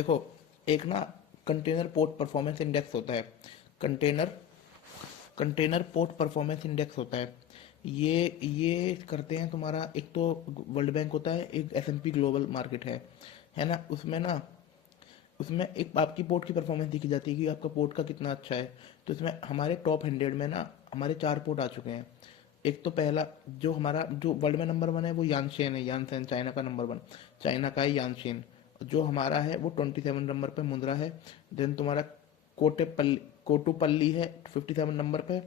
देखो, एक ना कंटेनर पोर्ट परफॉर्मेंस इंडेक्स होता है। Container container port performance index होता है। ये करते हैं तुम्हारा, एक तो वर्ल्ड बैंक होता है, एक S&P ग्लोबल मार्केट है ना। उसमें एक आपकी पोर्ट की परफॉर्मेंस देखी जाती है कि आपका पोर्ट का कितना अच्छा है। तो इसमें हमारे टॉप 100 में ना हमारे 4 पोर्ट आ चुके हैं। एक तो पहला, जो हमारा जो वर्ल्ड में नंबर 1 है वो यानशेन है। यानसेन चाइना का नंबर 1, चाइना का है यानशेन। जो हमारा है वो 27 नंबर पे मुंद्रा है। देन तुम्हारा कोटेपल्ली कोटुपल्ली है 57 नंबर पे।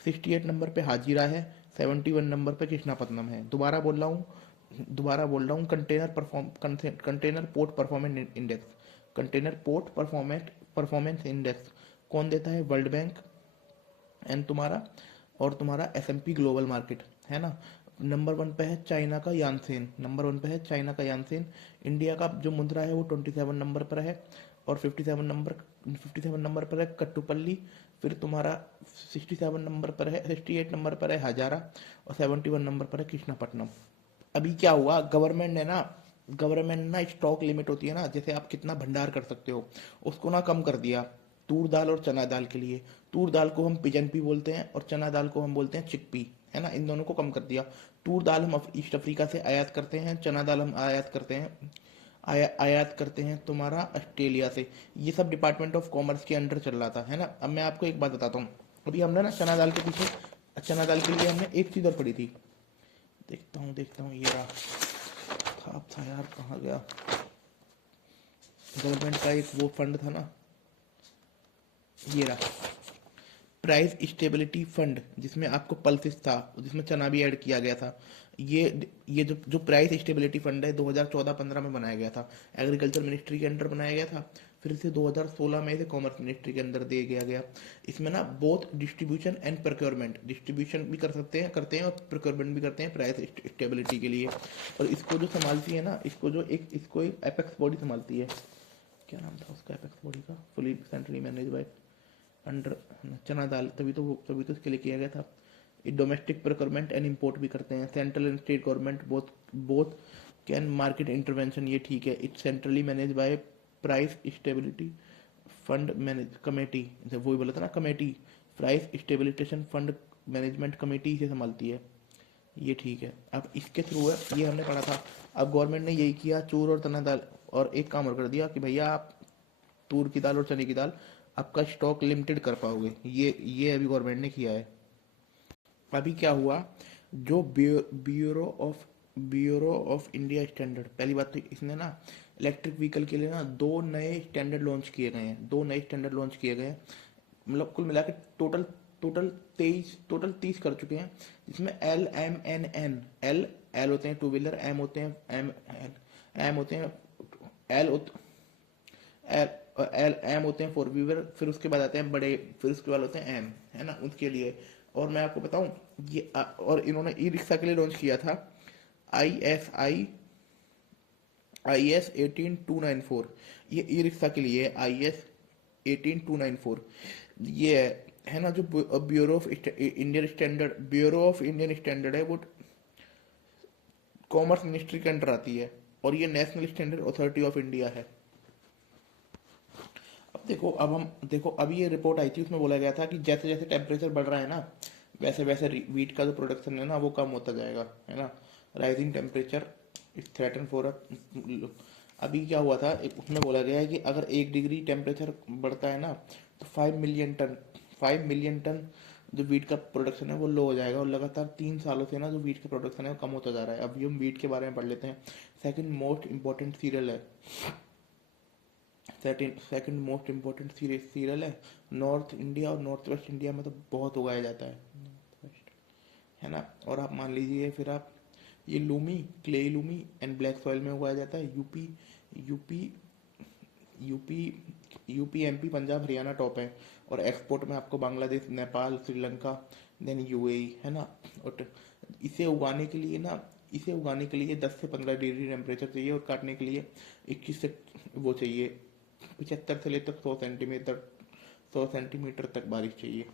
68 नंबर पे हाजीरा है। 71 नंबर पे कृष्णापत्तनम है। दोबारा बोल रहा हूँ, container port performance index. Container port performance index कौन देता है? वर्ल्ड बैंक एंड तुम्हारा S&P ग्लोबल मार्केट, है ना। नंबर 1 पे है चाइना का यानसेन। इंडिया का जो मुद्रा है वो 27 नंबर पर है। और 57 नंबर पर है कट्टुपल्ली। फिर तुम्हारा 68 नंबर पर है हजारा। और 71 नंबर पर है कृष्णापट्टनम। अभी क्या हुआ, गवर्नमेंट ना स्टॉक लिमिट होती है ना, जैसे आप कितना भंडार कर सकते हो, उसको ना कम कर दिया। तूर दाल और चना दाल के लिए, तूर दाल को हम पिजन पी बोलते हैं और चना दाल को हम बोलते हैं चिकपी, है ना। इन दोनों को कम कर दिया। तूर दाल हम ईस्ट अफ्रीका से आयात करते हैं, चना दाल हम आयात करते हैं तुम्हारा ऑस्ट्रेलिया से। ये सब डिपार्टमेंट ऑफ कॉमर्स के अंडर चल रहा था, है ना। अब मैं आपको एक बात बताता हूँ। अभी हमने ना चना दाल के लिए हमने एक चीज़ और पढ़ी थी। देखता हूँ, ये रहा। था यार, कहाँ गया? गवर्नमेंट का एक वो फंड था ना, ये रहा, प्राइस स्टेबिलिटी फंड, जिसमें आपको पल्सिस था, जिसमें चना भी ऐड किया गया था। ये जो प्राइस स्टेबिलिटी फंड है 2014-15 में बनाया गया था। एग्रीकल्चर मिनिस्ट्री के अंडर बनाया गया था। फिर से 2016 में इसे कॉमर्स मिनिस्ट्री के अंदर दे दिया गया। इसमें ना both distribution and procurement, distribution भी करते हैं और प्रोक्योरमेंट भी करते हैं प्राइस स्टेबिलिटी के लिए। और इसको जो संभालती है ना, इसको एक एपेक्स बॉडी संभालती है। क्या नाम था उसका एपेक्स बॉडी का? Fully centrally manage by under चना दाल, तभी तो इसके लिए किया गया था। ये डोमेस्टिक प्रोक्योरमेंट एंड इंपोर्ट भी करते हैं। Central and state government both can market intervention, ये ठीक है। It centrally manage by price stability fund manage committee, जब वही बोला था ना committee, price stabilisation fund management committee इसे संभालती है। ये ठीक है। अब इसके थ्रू है, ये हमने पढ़ा था। अब गवर्नमेंट ने यही किया, चूर और चना दाल, और एक काम और कर दिया कि भैया आप तूर की दाल और चने की दाल आपका स्टॉक लिमिटेड कर पाओगे। ये अभी गवर्नमेंट ने किया है। अभी क्या हुआ, जो ब्यूरो ऑफ इंडिया स्टैंडर्ड, पहली बात तो इसने ना इलेक्ट्रिक व्हीकल के लिए ना 2 नए स्टैंडर्ड लॉन्च किए गए हैं। मतलब कुल मिला के टोटल 30 कर चुके हैं। जिसमें एल एल होते हैं टू व्हीलर, एम होते हैं एम होते हैं एल एल एल एम होते हैं फोर व्हीलर। फिर उसके बाद आते हैं बड़े, फिर उसके बाद होते हैं एम, है ना, उसके लिए। और मैं आपको बताऊं, और इन्होंने ई रिक्शा के लिए लॉन्च किया था IS 18294। ये ई रिक्शा के लिए IS 18294। ये है ना, जो ब्यूरो ऑफ इंडियन स्टैंडर्ड है, वो कॉमर्स मिनिस्ट्री के अंडर आती है। और ये national standard authority of India है। अब देखो अभी ये रिपोर्ट आई थी, उसमें बोला गया था कि जैसे जैसे टेम्परेचर बढ़ रहा है ना, वैसे वैसे वीट का जो प्रोडक्शन है ना वो कम होता जाएगा, है ना। Rising temperature is threaten for अभी क्या हुआ था, उसमें बोला गया है कि अगर 1 डिग्री टेम्परेचर बढ़ता है ना, तो 5 मिलियन टन जो वीट का प्रोडक्शन है वो लो हो जाएगा। और लगातार 3 सालों से ना जो वीट का प्रोडक्शन है वो कम होता जा रहा है। अभी हम वीट के बारे में पढ़ लेते हैं। सेकंड मोस्ट इम्पोर्टेंट सीरियल है सेकंड मोस्ट इम्पोर्टेंट सीरियल है। नॉर्थ इंडिया और नॉर्थ वेस्ट इंडिया में तो बहुत उगाया जाता है ना। और आप मान लीजिए, फिर आप ये Lumi, clay Lumi and black soil में उगाया जाता है। UP UP MP Punjab Haryana top है। और एक्सपोर्ट में आपको बांग्लादेश, नेपाल, श्रीलंका, देन यूएई, है ना। और इसे उगाने के लिए ना इसे उगाने के लिए 10 से 15 डिग्री टेम्परेचर चाहिए। और काटने के लिए 21 से वो चाहिए 75 से लेकर 100 सेंटीमीटर तक बारिश चाहिए।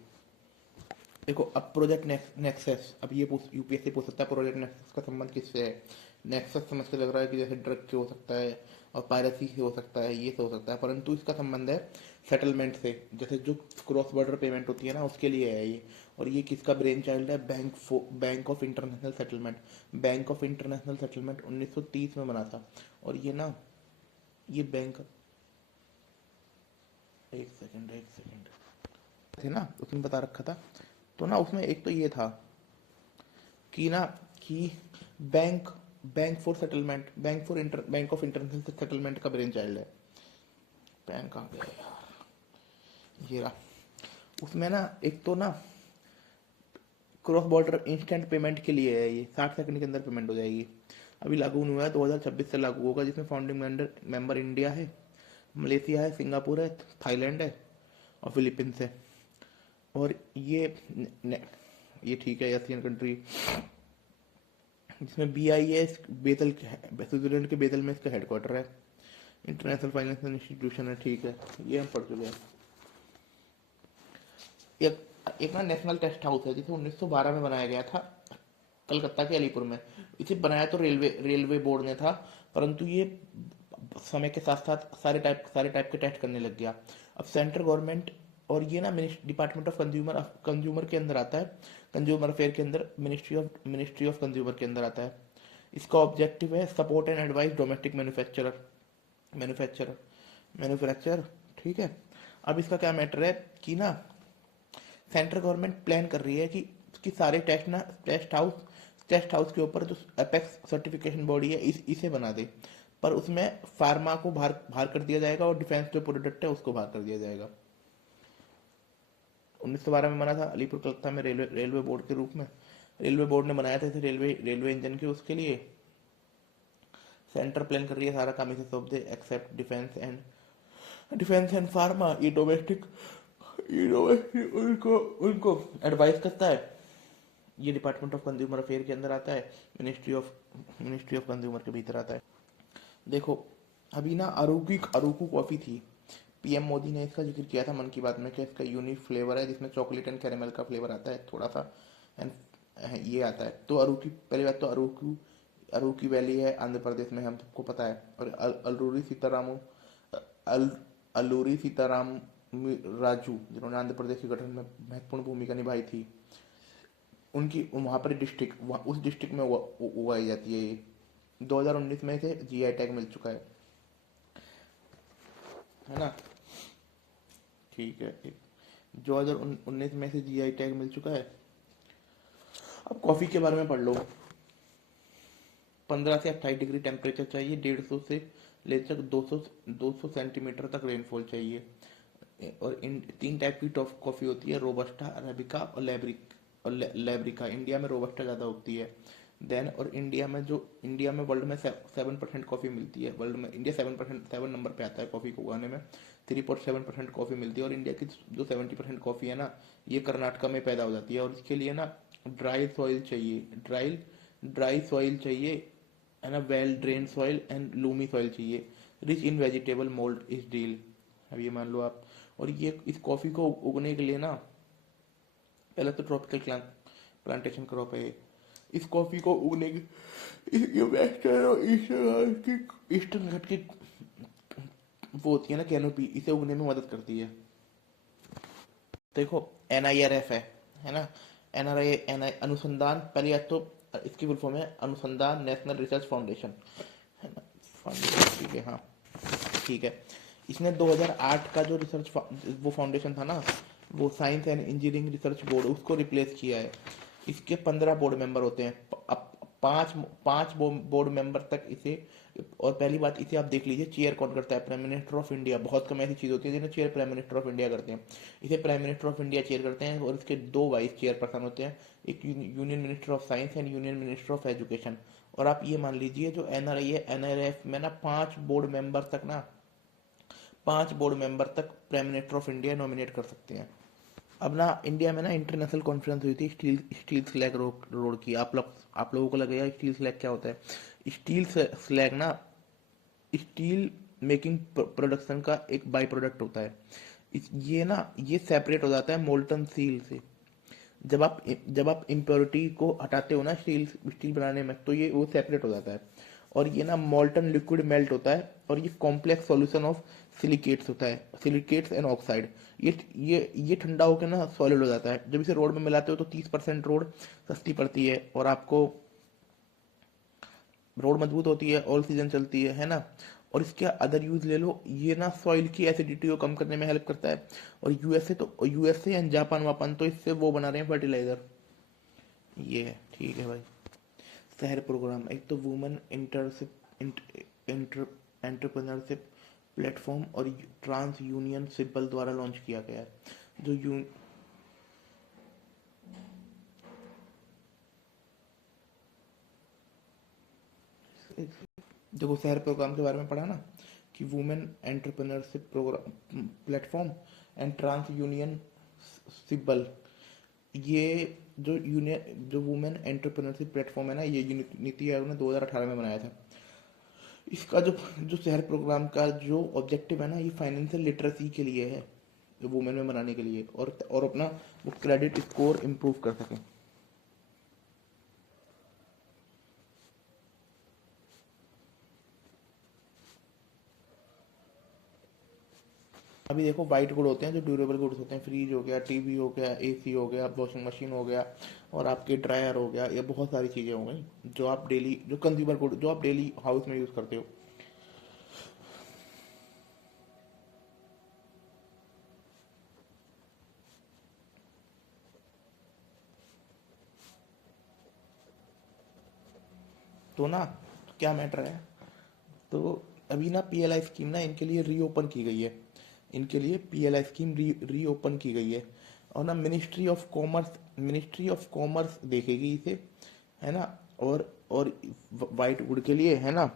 देखो, अब प्रोजेक्ट नेक्सस, अब ये यूपीएससी पूछ सकता है प्रोजेक्ट नेक्सस का संबंध किससे है। नेक्सस समझ के लग रहा है कि जैसे ड्रग से हो सकता है और पायरेसी से हो सकता है, ये से हो सकता है, परंतु इसका संबंध है सेटलमेंट से। जैसे जो क्रॉस बॉर्डर पेमेंट होती है ना, उसके लिए है ये। और ये किसका ब्रेन चाइल्ड है? Bank of international settlement. Bank of international settlement 1930 में बना था। और ये ना, ये बैंक, एक सेकंड थे ना, उसमें बता रखा था। तो ना उसमें एक तो ये था कि ना, कि bank bank for settlement, bank of international settlement का ब्रेन चाइल्ड है। बैंक आ गया यार, ये रहा। उसमें ना एक तो ना क्रॉस बॉर्डर इंस्टेंट पेमेंट के लिए है, ये 60 सेकंड के अंदर पेमेंट हो जाएगी। अभी लागू नहीं हुआ है, 2026 से लागू होगा, जिसमें फाउंडिंग मेंबर इंडिया है, मलेशिया है, सिंगापुर है, थाईलैंड है और फिलीपींस है। और ये ठीक है, एशियन कंट्री, जिसमें BIS बेतल, स्विट्जरलैंड के बेतल में इसका हेडक्वार्टर है। इंटरनेशनल फाइनेंशियल इंस्टीट्यूशन है, ठीक है, ये हम पढ़ चुके हैं। एक एक ना नेशनल टेस्ट हाउस है, जिसे 1912 में बनाया गया था, कलकत्ता के अलीपुर में। इसे बनाया तो रेलवे बोर्ड ने था, परंतु ये समय के साथ साथ सारे टाइप के टेस्ट करने लग गया। अब सेंट्रल गवर्नमेंट, और ये ना डिपार्टमेंट ऑफ कंज्यूमर के अंदर आता है, कंज्यूमर अफेयर के अंदर, मिनिस्ट्री ऑफ कंज्यूमर के अंदर आता है। इसका ऑब्जेक्टिव है support and advice domestic manufacturer manufacture ठीक है। अब इसका क्या मैटर है कि ना, सेंट्रल गवर्नमेंट प्लान कर रही है कि सारे टेस्ट हाउस के ऊपर जो अपेक्स सर्टिफिकेशन बॉडी है, इसे बना दे। पर उसमें फार्मा को बाहर बाहर कर दिया जाएगा और डिफेंस जो प्रोडक्ट है उसको बाहर कर दिया जाएगा। 1912 में बना था अलीपुर कलकत्ता में, रेलवे बोर्ड के रूप में। रेलवे बोर्ड ने बनाया था इसे, रेलवे इंजन के उसके लिए। सेंटर प्लान कर रही है सारा काम इसे सौंप दे, एक्सेप्ट डिफेंस एंड फार्मा। ये डोमेस्टिक उनको उनको एडवाइस करता है। ये डिपार्टमेंट ऑफ कंज्यूमर अफेयर के अंदर आता है, मिनिस्ट्री ऑफ कंज्यूमर के भीतर आता है। देखो, अभी ना अरूकू कॉफी थी, PM मोदी ने इसका जिक्र किया था मन की बात में कि इसका यूनिक फ्लेवर है, जिसमें चॉकलेट एंड कैरेमल का फ्लेवर आता है थोड़ा सा, एंड ये आता है। तो पहली बात तो अरूकी वैली है आंध्र प्रदेश में, हम सबको पता है। और अल, अल्लूरी सीताराम राजू, जिन्होंने आंध्र प्रदेश के गठन में महत्वपूर्ण भूमिका निभाई थी, उनकी वहाँ पर उस डिस्ट्रिक्ट में उगाई जाती है ये। 2019 में इसे GI टैग मिल चुका है ना, ठीक है। 2019 में से GI टैग मिल चुका है। अब कॉफ़ी के बारे में पढ़ लो। 15 से 28 डिग्री टेम्परेचर चाहिए, 150 से लेकर 200 सेंटीमीटर तक रेनफॉल चाहिए। और इन 3 टाइप की टॉप कॉफ़ी होती है, रोबस्टा, अरेबिका और लैब्रिका। इंडिया में रोबस्टा ज़्यादा उगती है। देन, और इंडिया में वर्ल्ड में 7% कॉफ़ी मिलती है। वर्ल्ड में इंडिया 7 नंबर पे आता है कॉफ़ी को उगाने में, 3.7% कॉफ़ी मिलती है। और इंडिया की जो 70% कॉफ़ी है ना, ये कर्नाटका में पैदा हो जाती है। और इसके लिए ना ड्राई सॉइल चाहिए, है ना, well drain soil and loamy soil चाहिए, rich in vegetable mould is ideal. अब ये मान लो आप। और ये इस कॉफ़ी को उगने के लिए ना, पहले तो ट्रॉपिकल प्लांटेशन क्रॉप है। इस कॉफ़ी को उगने की इसकी वेस्टर्न और ईस्टर्न घाट की वो होती है ना कैनोपी, इसे उगने में मदद करती है। देखो, NIRF है ना, NRI अनुसंधान, पहले या तो इसकी फुल फॉर्म है अनुसंधान नेशनल रिसर्च फाउंडेशन, है ना, फाउंडेशन, ठीक है, हाँ ठीक है। इसने 2008 का जो रिसर्च वो फाउंडेशन था ना, वो science and engineering research board, उसको रिप्लेस किया है। इसके 15 बोर्ड मेंबर होते हैं। अब पांच बोर्ड मेंबर तक इसे। और पहली बात, इसे आप देख लीजिए चेयर कौन करता है? Prime minister of India. बहुत कम ऐसी चीज होती है जिन्हें chair prime minister of India करते हैं। इसे prime minister of India chair करते हैं, और इसके 2 वाइस चेयरपर्सन होते हैं, एक union minister of science and union minister of education. और आप ये मान लीजिए जो NRI है, NRF में ना 5 बोर्ड मेंबर तक prime minister of India nominate कर सकते हैं। अब ना इंडिया में ना इंटरनेशनल कॉन्फ्रेंस हुई थी स्टील स्लैग रोड की। आप लोगों को लगेगा स्टील स्लैग क्या होता है? स्टील स्लैग ना स्टील मेकिंग प्रोडक्शन का एक बाई प्रोडक्ट होता है। ये सेपरेट हो जाता है मोल्टन सील से। जब आप इम्प्योरिटी को हटाते हो ना स्टील स्टील बनाने में, तो ये वो सेपरेट हो जाता है। और ये ना मॉल्टन लिक्विड मेल्ट होता है, और ये कॉम्प्लेक्स सॉल्यूशन ऑफ सिलिकेट्स होता है, सिलिकेट्स एंड ऑक्साइड। ये ठंडा होकर ना सॉलिड हो जाता है। जब इसे रोड में मिलाते हो तो 30% रोड सस्ती पड़ती है, और आपको रोड मजबूत होती है, ऑल सीजन चलती है ना। और इसके अदर यूज ले लो, ये ना सॉइल की एसिडिटी को कम करने में हेल्प करता है। और यूएसए एंड जापान वापान तो इससे वो बना रहे हैं फर्टिलाइजर। ये है, ठीक है भाई। शहर प्रोग्राम, एक तो वुमेन एंटरप्रेन्योरशिप प्लेटफॉर्म और ट्रांस यूनियन सिब्बल द्वारा लॉन्च किया गया है। जो यू देखो, शहर प्रोग्राम के बारे में पढ़ा ना, कि women entrepreneurship program platform and trans union CIBIL, ये जो वुमेन एंटरप्रेन्योरशिप प्लेटफॉर्म है ना, ये नीति आयोग ने 2018 में बनाया था। इसका जो जो शहर प्रोग्राम का जो ऑब्जेक्टिव है ना, ये फाइनेंशियल लिटरेसी के लिए है, वुमेन में बनाने के लिए, और अपना वो क्रेडिट स्कोर इम्प्रूव कर सकें। अभी देखो, वाइट गुड होते हैं जो ड्यूरेबल गुड्स होते हैं, फ्रिज हो गया, टीवी हो गया, एसी हो गया, वॉशिंग मशीन हो गया, और आपके ड्रायर हो गया, ये बहुत सारी चीज़ें हो गई जो आप डेली, जो कंज्यूमर गुड, जो आप डेली हाउस में यूज़ करते हो। तो ना, क्या मैटर है, तो अभी ना पीएलआई स्कीम ना इनके लिए रीओपन की गई है। इनके लिए पीएलआई स्कीम रीओपन की गई है। और ना मिनिस्ट्री ऑफ कॉमर्स देखेगी इसे, है ना। और वाइट वुड के लिए, है ना।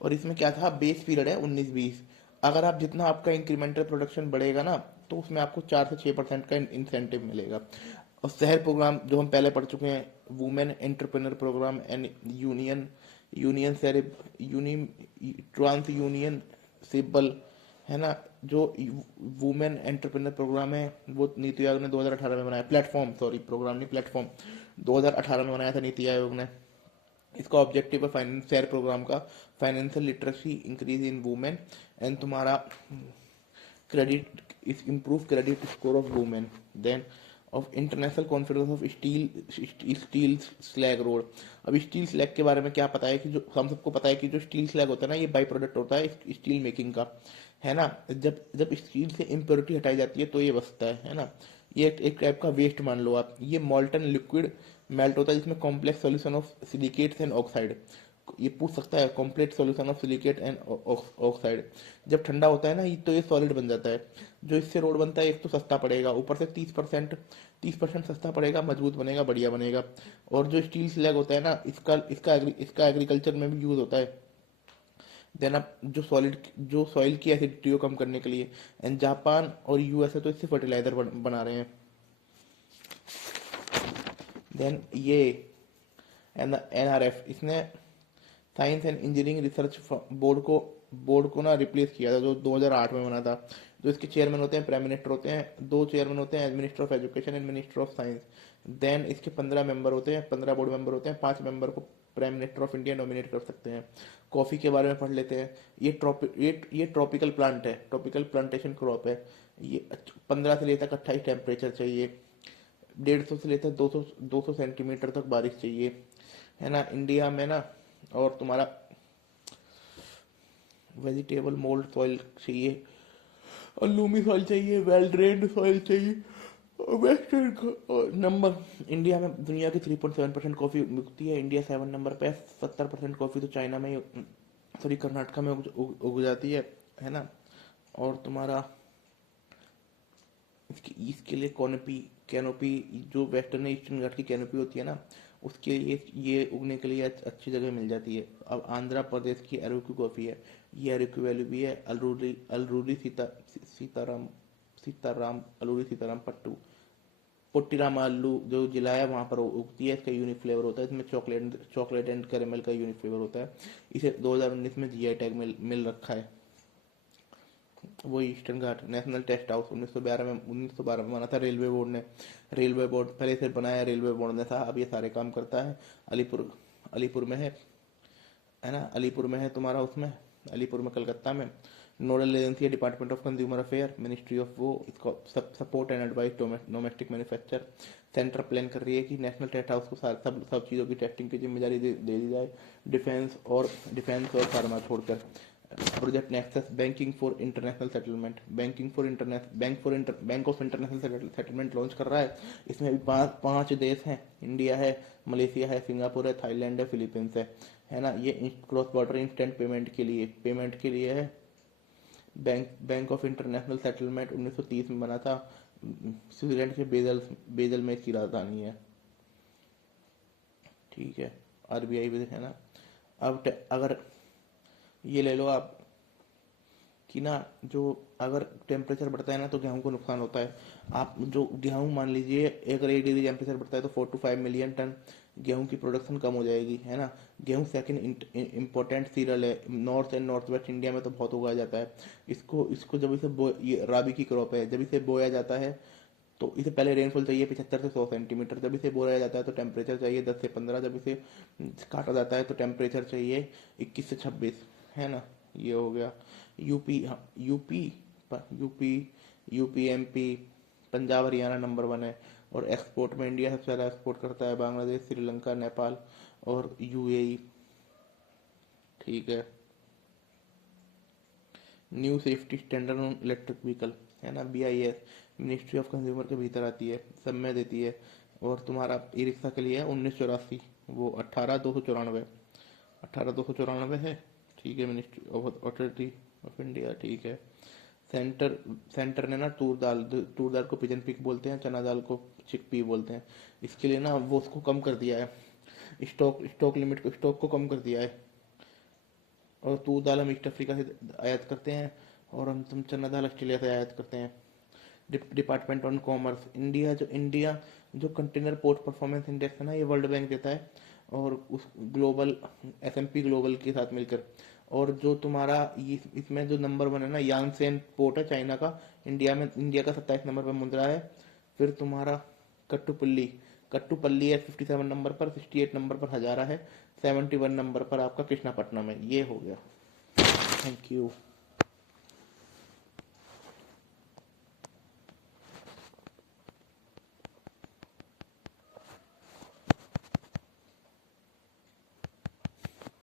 और इसमें क्या था, बेस पीरियड है 19-20। अगर आप जितना आपका इंक्रीमेंटल प्रोडक्शन बढ़ेगा ना, तो उसमें आपको 4 से 6% का इंसेंटिव मिलेगा। और शहर प्रोग्राम जो हम पहले पढ़ चुके हैं, women entrepreneur program and union union सेरेब यूनि ट्रांस यूनियन सिबल, है ना। जो वुमेन एंटरप्रेन्योर प्रोग्राम है, वो नीति आयोग ने 2018 में बनाया, प्लेटफॉर्म, सॉरी, प्रोग्राम नहीं, प्लेटफॉर्म 2018 में बनाया था नीति आयोग ने। इसका ऑब्जेक्टिव है फाइनेंस शेयर प्रोग्राम का, financial literacy increase in women, and तुम्हारा क्रेडिट इस improve credit score of women, then of international conference of steel slag road. अब स्टील स्लैग के बारे में क्या पता है, कि जो हम सबको पता है कि जो स्टील स्लैग होता है ना, ये बाई प्रोडक्ट होता है स्टील मेकिंग का, है ना। जब जब स्टील से इम्प्योरिटी हटाई जाती है तो ये बचता है ना। ये एक टाइप का वेस्ट मान लो आप। ये मॉल्टन लिक्विड मेल्ट होता है, जिसमें complex solution of silicates and oxide. ये पूछ सकता है, complex solution of silicate and oxide. जब ठंडा होता है ना, ये तो ये सॉलिड बन जाता है। जो इससे रोड बनता है, एक तो सस्ता पड़ेगा, ऊपर से 30% सस्ता पड़ेगा, मजबूत बनेगा, बढ़िया बनेगा। और जो स्टील स्लैग होता है ना, इसका एग्रीकल्चर में भी यूज होता है। देन आप जो सॉइल की एसिडिटी को कम करने के लिए, एंड जापान और यूएसए तो इससे फर्टिलाइजर बना रहे हैं। देन ये एनआरएफ, इसने science and engineering research board को ना रिप्लेस किया था, जो 2008 में बना था। जो इसके चेयरमैन होते हैं, प्राइम मिनिस्टर होते हैं, 2 चेयरमैन होते हैं, minister of education and minister of science. Then इसके 15 मेंबर होते हैं, 15 बोर्ड मेंबर होते हैं, 5 मेंबर को prime minister of India nominate कर सकते हैं। कॉफ़ी के बारे में पढ़ लेते हैं। ये ट्रॉपिकल प्लांट है, ट्रॉपिकल प्लांटेशन क्रॉप है। ये 15 से लेकर 28 टेम्परेचर चाहिए, 150 से लेकर 200 सेंटीमीटर तक बारिश चाहिए, है ना, इंडिया में ना। और तुम्हारा वेजिटेबल मोल्ड सॉइल चाहिए, और लूमी सॉइल चाहिए, वेल ड्रेन्ड सॉइल चाहिए। वेस्टर्न नंबर, इंडिया में दुनिया की 3.7% कॉफ़ी उगती है, इंडिया 7 नंबर पे है। 70% कॉफ़ी तो चाइना में, सॉरी, कर्नाटका में उग जाती है ना। और तुम्हारा इसके लिए कैनोपी कैनोपी जो वेस्टर्न ईस्टर्न घाट की कैनोपी होती है ना, उसके लिए ये उगने के लिए अच्छी जगह मिल जाती है। अब आंध्र प्रदेश की अरेकू कॉफ़ी है, ये अरेकू वैली भी है। अलूरी सीताराम पट्टू पोट्टीराम आलू जो जिला है वहाँ पर उगती है। इसका यूनिक फ्लेवर होता है, इसमें चॉकलेट एंड कैरेमल का यूनिक फ्लेवर होता है। इसे 2019 में जीआई टैग मिल रखा है। वही ईस्टर्न घाट। नेशनल टेस्ट हाउस 1912 में बना था रेलवे बोर्ड ने। रेलवे बोर्ड पहले से बनाया रेलवे बोर्ड ने था, अब ये सारे काम करता है। अलीपुर, अलीपुर में है ना, अलीपुर में है तुम्हारा, उसमें अलीपुर में, कलकत्ता में। नोडल एजेंसी है department of consumer affair, ministry of वो, इसको support and advice domestic manufacture. Centre plan कर रही है कि नेशनल टेस्ट हाउस को सब चीज़ों की टेस्टिंग की जिम्मेदारी दे दी जाए, डिफेंस और फार्मा छोड़कर। Project nexus, banking for international settlement, bank of international settlement launch कर रहा है। इसमें भी पांच देश हैं, इंडिया है, मलेशिया है, सिंगापुर है, थाईलैंड है, फिलीपींस है ना। ये क्रॉस बॉर्डर इंस्टेंट पेमेंट के लिए है। बैंक ऑफ इंटरनेशनल सेटलमेंट 1930 में बना था। स्विट्जरलैंड के बेजल में इसकी राजधानी है। ठीक है, आरबीआई भी है ना। अब अगर ये ले लो आप कि ना, जो अगर टेम्परेचर बढ़ता है ना तो गेहूं को नुकसान होता है। आप जो गेहूं मान लीजिए, अगर 1 डिग्री टेम्परेचर बढ़ता है तो 4 to 5 मिलियन टन गेहूं की प्रोडक्शन कम हो जाएगी, है ना। गेहूं सेकंड इम्पोर्टेंट सीरियल है, north and north west India में तो बहुत उगाया जाता है। इसको इसको जब इसे ये राबी की क्रॉप है, जब इसे बोया जाता है तो इसे पहले रेनफॉल चाहिए 75 से 100 सेंटीमीटर। जब इसे बोया जाता है तो टेम्परेचर चाहिए 10 से 15। जब इसे काटा जाता है तो टेम्परेचर चाहिए 21 से 26, है ना। ये हो गया। यूपी, हाँ, UP UP MP, Punjab Haryana number 1 है। और एक्सपोर्ट में इंडिया सबसे ज़्यादा एक्सपोर्ट करता है, बांग्लादेश, श्रीलंका, नेपाल और यूएई। ठीक है। New safety standard on electric vehicle, है ना, BIS, मिनिस्ट्री ऑफ कंज्यूमर के भीतर आती है, सब में देती है। और तुम्हारा ई रिक्शा के लिए है 1984, वो 18,294 है। ठीक है, ministry of authority of India. ठीक है। सेंटर ने ना तूर दाल को पिजन पिक बोलते हैं, चना दाल को चिकपी बोलते हैं। इसके लिए ना वो उसको कम कर दिया है, स्टॉक को कम कर दिया है। और तूर दाल हम ईस्ट अफ्रीका से आयात करते हैं, और हम चना दाल ऑस्ट्रेलिया से आयात करते हैं। डिपार्टमेंट ऑन कॉमर्स, इंडिया जो कंटेनर पोर्ट परफॉर्मेंस इंडेक्स है ना, ये वर्ल्ड बैंक देता है, और उस ग्लोबल S&P ग्लोबल के साथ मिलकर। और जो तुम्हारा इसमें जो नंबर 1 है ना, यांगसेन पोर्ट है चाइना का, इंडिया का 27 नंबर पर मुद्रा है। फिर तुम्हारा कट्टुपल्ली कट्टुपल्ली है 57 नंबर पर, 68 नंबर पर हजारा है, 71 नंबर पर आपका कृष्णापट्टनम है। ये हो गया। Thank you.